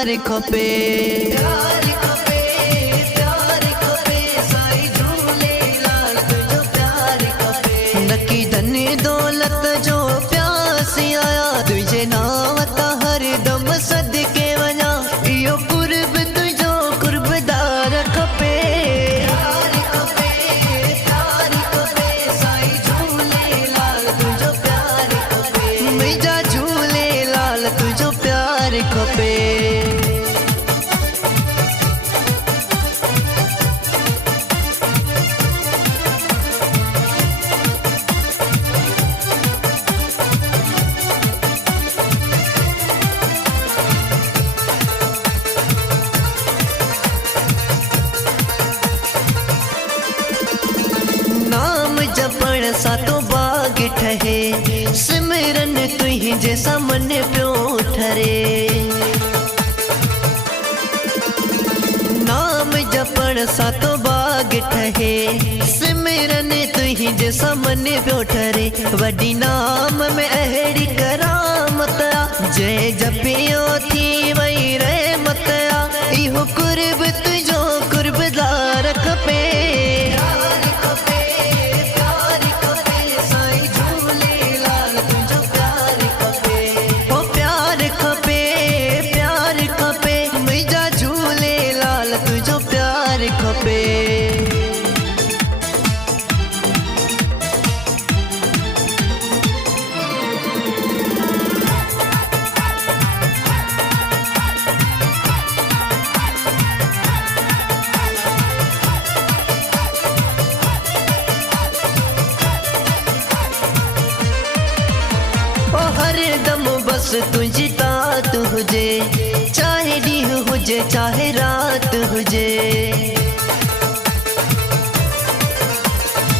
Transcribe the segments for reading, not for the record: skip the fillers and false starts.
प्यार खपे। प्यार खपे, प्यार खपे, साईं झूलेलाल तुंहिंजो प्यार खपे। नकी धन दौलत जो प्यासी आया, तुझे नाम ता हरदम सदके वञा, इहो कुर्ब तुंहिंजो कुर्बदार खपे। प्यार खपे, प्यार खपे, साईं झूलेलाल तुंहिंजो प्यार खपे। मुंहिंजा झूलेलाल तुंहिंजो प्यार खपे। नाम जपण सा तो बाग ठहे, सिमरन तुंहिंजे सामने पियो ठरे। नाम जपण सा तो बाग ठहे, सिमरन तुंहिंजे सामने पियो ठरे। वॾी नाम में अहिड़ी करामत आ, जंहिं जपियो थी वई रहमत आ, इहो कुर्ब तुंहिंजो कुर्बदार खपे। हरदम बस तुझी तात हुजे, चाहे ॾींहुं हुजे चाहे रात हुजे।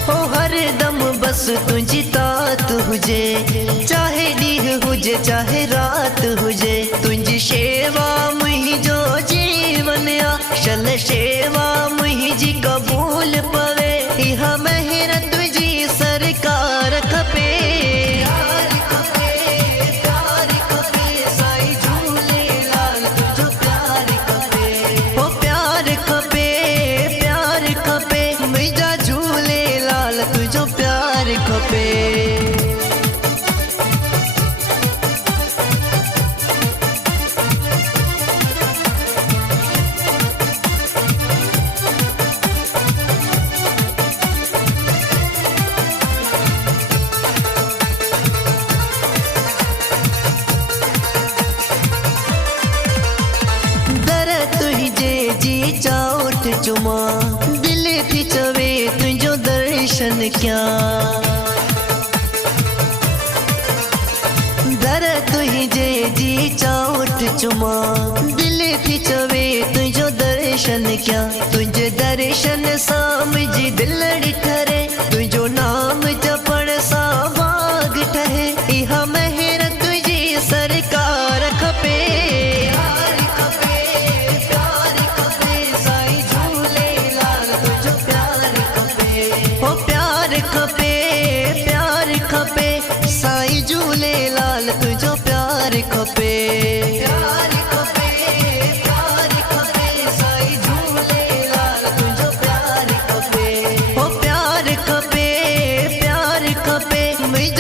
ओ हरदम बस तुझी तात हुजे, चाहे ॾींहुं हुजे चाहे रात हुजे। तुंहिंजी शेवा मुंहिंजो जीवन आ, शल शेवा मुंहिंजी क़बूल पवे, इहा महिर तुंहिंजी सरकार खपे। चाउठ चुमा दिल थी चवे तुंहिंजो दर्शन क्या, दर तुंहिंजे जी चाउठ चुमा दिल थी चवे तुंहिंजो दर्शन क्या। तुंहिंजे दर्शन सां मुंहिंजी दिलड़ी ठरे, तुंहिंजो नाम जपण सां बाग ठहे, इहा महिर तुंहिंजी सरकार खपे। साईं झूलेलाल तुंहिंजो प्यार खपे। प्यार खपे, प्यार खपे, साईं झूलेलाल तुंहिंजो प्यार खपे। ओ प्यार खपे, प्यार खपे, मुंहिंजो